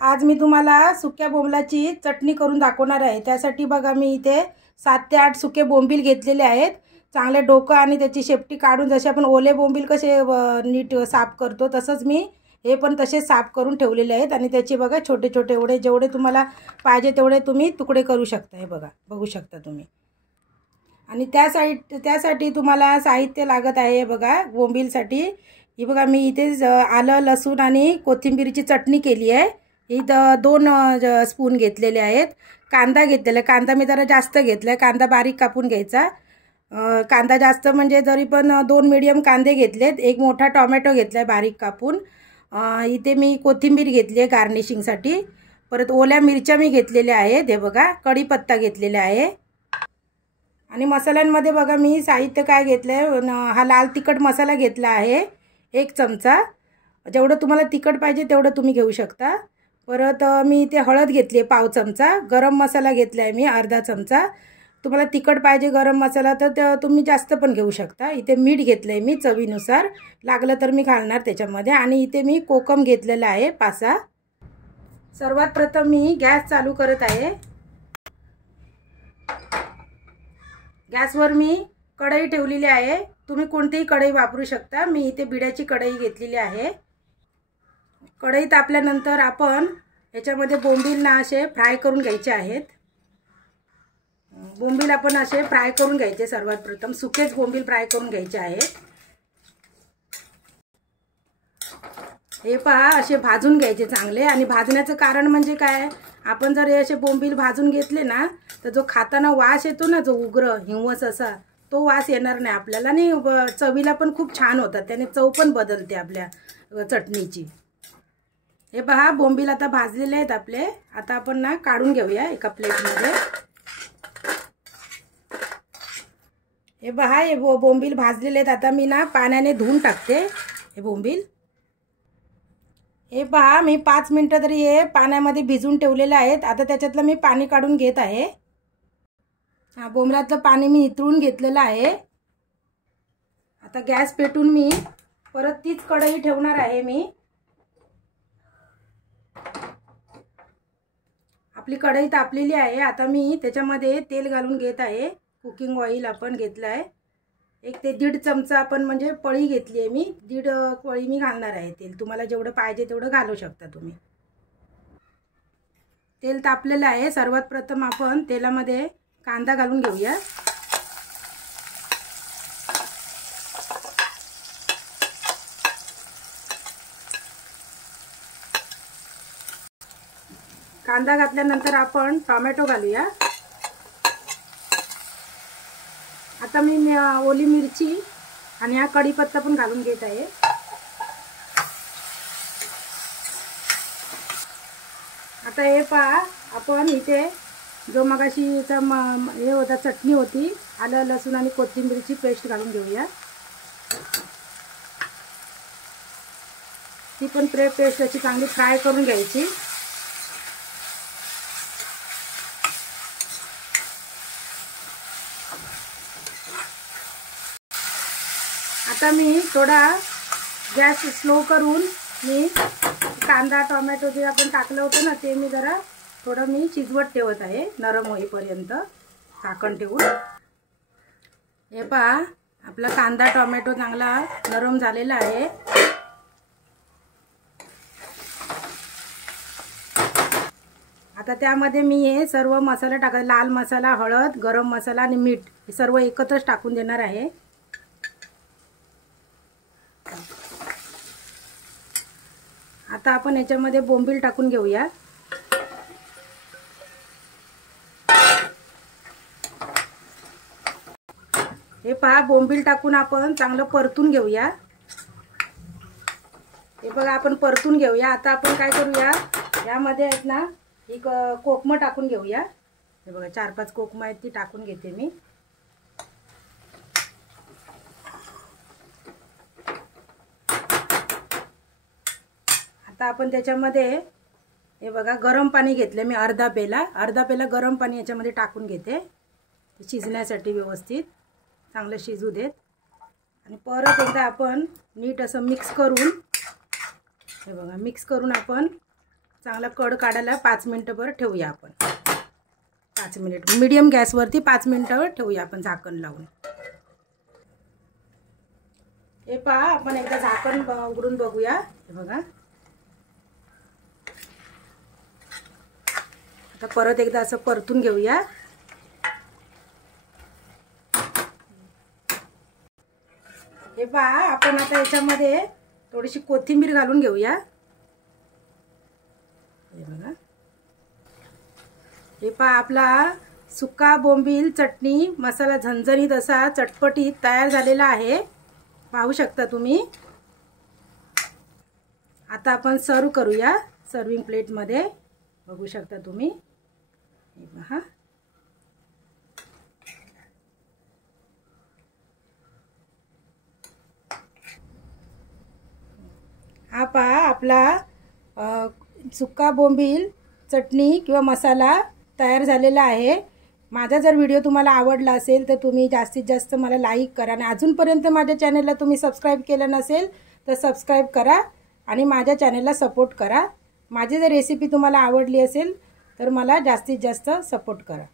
आज मी तुम्हाला सुक्या बोंबलाची चटणी करून दाखवणार आहे। त्यासाठी बघा मी इथे 7 ते 8 सुके बोंबील घेतलेले आहेत। चांगले डोकं आणि त्याची शेपटी काढून जसे आपण ओले बोंबील कसे नीट साफ करतो तसंच मी हे पण तसे साफ करून ठेवलेले आहेत। आणि त्याचे बघा छोटे छोटे एवढे जेवढे तुम्हाला पाहिजे तेवढे तुम्ही तुकडे करू शकता। हे बघा बघू शकता तुम्ही। आणि त्यासाठी तुम्हाला साहित्य लागत आहे बघा बोंबीलसाठी। ही बघा मी इथे आलं लसूण आणि कोथिंबीरची चटणी केली आहे। इथं 2 स्पून घेतलेले आहेत। कांदा घेतलेला, कांदा मी जरा जास्त घेतलाय, कांदा बारीक कापून घ्यायचा। कांदा जास्त म्हणजे जरी पण 2 मीडियम कांदे घेतलेत। एक मोठा टोमॅटो घेतलाय बारीक कापून। इथे मी कोथिंबीर घेतली आहे गार्निशिंगसाठी। परत ओल्या मिरच्या मी घेतलेल्या आहेत। हे बघा कढीपत्ता घेतलेला आहे। आणि मसाल्यांमध्ये बघा मी साहित्य काय घेतलंय, हा लाल तिखट मसाला घेतला आहे 1 चमचा। जेवढं तुम्हाला तिखट पाहिजे तेवढं तुम्ही घेऊ शकता। परत मी इथे हळद घेतली आहे पाव चमचा। गरम मसाला घेतला आहे मी अर्धा चमचा। तुम्हाला तिखट पाहिजे गरम मसाला तर तुम्ही जास्त पण घेऊ शकता। इथे मीठ घेतलं आहे मी चवीनुसार, लागलं तर मी घालणार त्याच्यामध्ये। आणि इथे मी कोकम घेतलेला आहे 5-6। सर्वात प्रथम मी गॅस चालू करत आहे। गॅसवर मी कढई ठेवलेली आहे। तुम्ही कोणतीही कढई वापरू शकता। मी इथे बिड्याची कढई घेतलेली आहे। कढई तापल्यानंतर आपण याच्यामध्ये बोंबीलना असे फ्राय करून घ्यायचे आहेत। बोंबील आपण असे फ्राय करून घ्यायचे। सर्वात प्रथम सुकेच बोंबील फ्राय करून घ्यायचे आहेत। हे पहा असे भाजून घ्यायचे चांगले। आणि भाजण्याचं कारण म्हणजे काय, आपण जर हे असे बोंबील भाजून घेतले ना तर जो खाताना वास येतो ना, जो उग्र हिंवस असा, तो वास येणार नाही आपल्याला। आणि चवीला पण खूप छान होतात, त्याने चव पण बदलते आपल्या चटणीची। हे पहा बोंबील आता भाजलेले आहेत आपले। आता आपण ना काढून घेऊया एका प्लेटमध्ये। हे पहा हे बोंबील भाजलेले आहेत। आता मी ना पाण्याने धुवून टाकते हे बोंबील। हे पहा मी 5 मिनिटं तरी हे पाण्यामध्ये भिजून ठेवलेले आहेत। आता त्याच्यातलं मी पाणी काढून घेत आहे। बोंबलातलं पाणी मी निथळून घेतलेलं आहे। आता गॅस पेटून मी परत तीच कढई ठेवणार आहे मी। आपली कढई तापलेली आहे। आता मी त्याच्यामध्ये तेल घालून घेत आहे। कुकिंग ऑइल आपण घेतलं आहे 1 ते 1.5 चमचा। आपण म्हणजे पळी घेतली आहे मी, 1.5 पळी मी घालणार आहे तेल। तुम्हाला जेवढं पाहिजे तेवढं घालू शकता तुम्ही। तेल तापलेलं आहे। सर्वात प्रथम आपण तेलामध्ये कांदा घालून घेऊया। कांदा घातल्यानंतर आपण टोमॅटो घालूया। आता मी ओली मिरची आणि हा कढीपत्ता पण घालून घेत आहे। आता हे पहा आपण इथे जो मगाशी हे होता चटणी होती, आलं लसूण आणि कोथिंबीरची पेस्ट घालून घेऊया। ती पण पेस्ट अशी चांगली फ्राय करून घ्यायची। आता मी थोडा गॅस स्लो करून मी कांदा टोमॅटो जे आपण टाकलं होतं ना ते मी जरा थोडं मी शिजवत ठेवत आहे नरम होईपर्यंत झाकण ठेवून। हे पहा आपला कांदा टोमॅटो चांगला नरम झालेला आहे। आता त्यामध्ये मी हे सर्व मसाला टाका, लाल मसाला, हळद, गरम मसाला आणि मीठ हे सर्व एकत्रच टाकून देणार आहे। आता आपण याच्यामध्ये बोंबील टाकून घेऊया। हे पहा बोंबील टाकून आपण चांगलं परतून घेऊया। हे बघा आपण परतून घेऊया। आता आपण काय करूया, यामध्ये आहेत ना एक कोकम टाकून घेऊया। हे बघा 4-5 कोकम आहेत, ती टाकून घेते मी। आता आपण त्याच्यामध्ये हे बघा गरम पाणी घेतलं मी अर्धा पेला गरम पाणी याच्यामध्ये टाकून घेते शिजण्यासाठी। व्यवस्थित चांगलं शिजू देत। आणि परत एकदा आपण नीट असं मिक्स करून, हे बघा मिक्स करून आपण चांगला कड काढायला 5 मिनिटभर ठेवूया आपण. 5 मिनिट मीडियम गॅसवरती 5 मिनिटावर ठेवूया आपण झाकण लावून. हे पहा, आपण एकदा झाकण उघडून बघूया. हे बघा, आता परत एकदा असं परतून घेऊया. हे पहा, आपण आता याच्यामध्ये थोडीशी कोथिंबीर घालून घेऊया. हे बघा, हे पहा, आपला सुका बोंबील चटणी मसाला झणझणीत असा चटपटीत तयार झालेला आहे. पाहू शकता तुम्ही. आता आपण सर्व करूया सर्विंग प्लेटमध्ये. बघू शकता तुम्ही. हे पहा, हा पहा, आपला सुका बोंबील चटणी किंवा मसाला तयार झालेला आहे. माझा जर व्हिडिओ तुम्हाला आवडला असेल तर तुम्ही जास्तीत जास्त मला लाईक करा आणि अजूनपर्यंत माझ्या चॅनलला तुम्ही सबस्क्राईब केलं नसेल तर सबस्क्राईब करा आणि माझ्या चॅनलला सपोर्ट करा. माझी जर रेसिपी तुम्हाला आवडली असेल तर मला जास्तीत जास्त सपोर्ट करा.